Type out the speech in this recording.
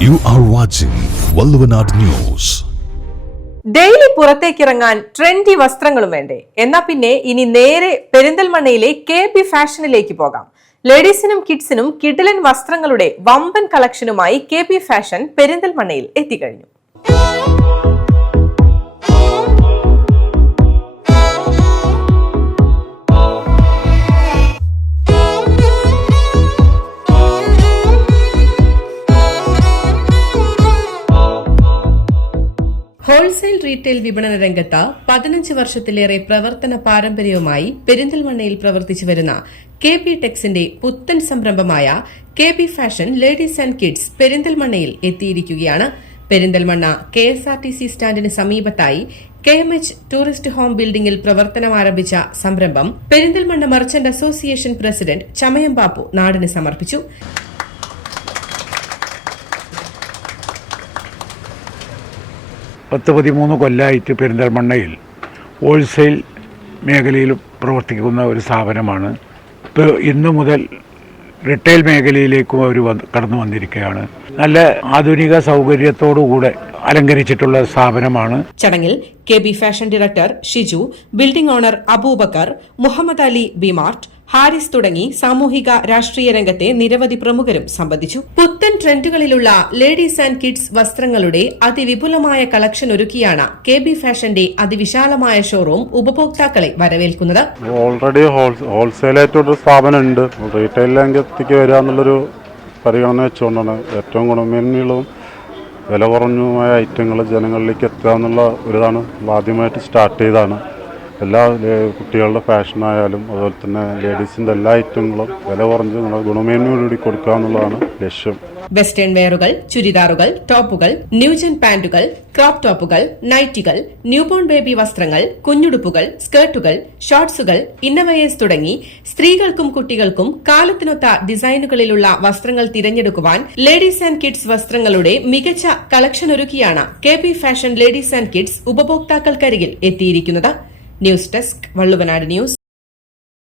You are watching Valluvanad News. Daily പുറത്തേക്കിറങ്ങാൻ trendy വസ്ത്രങ്ങളും വേണ്ടേ? എന്നാ പിന്നെ ഇനി നേരെ പെരിന്തൽമണ്ണയിലെ KB ഫാഷനിലേക്ക് പോകാം. ലേഡീസിനും കിഡ്സിനും കിടിലൻ വസ്ത്രങ്ങളുടെ വമ്പൻ കളക്ഷനുമായി KB ഫാഷൻ പെരിന്തൽമണ്ണയിൽ എത്തിക്കഴിഞ്ഞു. ഹോൾസെയിൽ റീറ്റെയിൽ വിപണന രംഗത്ത് 15 വർഷത്തിലേറെ പ്രവർത്തന പാരമ്പര്യവുമായി പെരിന്തൽമണ്ണയിൽ പ്രവർത്തിച്ചു വരുന്ന KB ടെക്സിന്റെ പുത്തൻ സംരംഭമായ KB fashion ladies and kids പെരിന്തൽമണ്ണയിൽ എത്തിയിരിക്കുകയാണ്. പെരിന്തൽമണ്ണ KSRTC സ്റ്റാൻഡിന് സമീപത്തായി KMH ടൂറിസ്റ്റ് ഹോം ബിൽഡിംഗിൽ പ്രവർത്തനം ആരംഭിച്ച സംരംഭം പെരിന്തൽമണ്ണ മർച്ചന്റ് അസോസിയേഷൻ പ്രസിഡന്റ് ചമയം ബാപ്പു നാടിന് സമർപ്പിച്ചു. 13 കൊല്ലമായിട്ട് പെരിന്തൽമണ്ണയിൽ ഹോൾസെയിൽ മേഖലയിൽ പ്രവർത്തിക്കുന്ന ഒരു സ്ഥാപനമാണ്. ഇപ്പോൾ ഇന്നു മുതൽ റിട്ടെയിൽ മേഖലയിലേക്കും അവർ കടന്നു വന്നിരിക്കുകയാണ്. നല്ല ആധുനിക സൗകര്യത്തോടുകൂടെ അലങ്കരിച്ചിട്ടുള്ള സ്ഥാപനമാണ്. ചടങ്ങിൽ KB fashion director Shiju, building owner Abubakar, Muhammad Ali Bmart, Haris തുടങ്ങി സാമൂഹിക രാഷ്ട്രീയ രംഗത്തെ നിരവധി പ്രമുഖരും സംബന്ധിച്ചു. പുത്തൻ ട്രെൻഡുകളിലുള്ള ലേഡീസ് ആൻഡ് കിഡ്സ് വസ്ത്രങ്ങളുടെ അതിവിപുലമായ കളക്ഷൻ ഒരുക്കിയാണ് KB ഫാഷന്റെ അതിവിശാലമായ ഷോറൂം ഉപഭോക്താക്കളെ വരവേൽക്കുന്നത്. ഓൾറെഡി ഹോൾസെയിലായിട്ടൊരു സ്ഥാപനം ഉണ്ട്. റീറ്റെയിൽ രംഗത്തേക്ക് വരിക എന്നുള്ളൊരു പരിഗണന വെച്ചുകൊണ്ടാണ് ഏറ്റവും ഗുണമേന്മയുള്ളതും വില കുറഞ്ഞതുമായ ഐറ്റങ്ങൾ ജനങ്ങളിലേക്ക് എത്തുക എന്നുള്ള ഒരിതാണ് ആദ്യമായിട്ട് സ്റ്റാർട്ട് ചെയ്തതാണ്. എല്ലാ കുട്ടികളുടെ ഫാഷനായാലും അതുപോലെ തന്നെ ലേഡീസിൻ്റെ എല്ലാ ഐറ്റങ്ങളും വില കുറഞ്ഞ് ഗുണമേന്മയോടുകൂടി കൊടുക്കുക എന്നുള്ളതാണ് ലക്ഷ്യം. വെസ്റ്റേൺ വെയറുകൾ, ചുരിദാറുകൾ, ടോപ്പുകൾ, ന്യൂജൻ പാന്റുകൾ, ക്രോപ്പ് ടോപ്പുകൾ, നൈറ്റികൾ, ന്യൂബോൺ ബേബി വസ്ത്രങ്ങൾ, കുഞ്ഞുടുപ്പുകൾ, സ്കേർട്ടുകൾ, ഷോർട്സുകൾ, ഇന്നർവെയേഴ്സ് തുടങ്ങി സ്ത്രീകൾക്കും കുട്ടികൾക്കും കാലത്തിനൊത്ത ഡിസൈനുകളിലുള്ള വസ്ത്രങ്ങൾ തിരഞ്ഞെടുക്കുവാൻ ലേഡീസ് ആൻഡ് കിഡ്സ് വസ്ത്രങ്ങളുടെ മികച്ച കളക്ഷൻ ഒരുക്കിയാണ് KB fashion ladies and kids ഉപഭോക്താക്കൾക്കരികിൽ എത്തിയിരിക്കുന്നത്. News desk, Valluvanad news.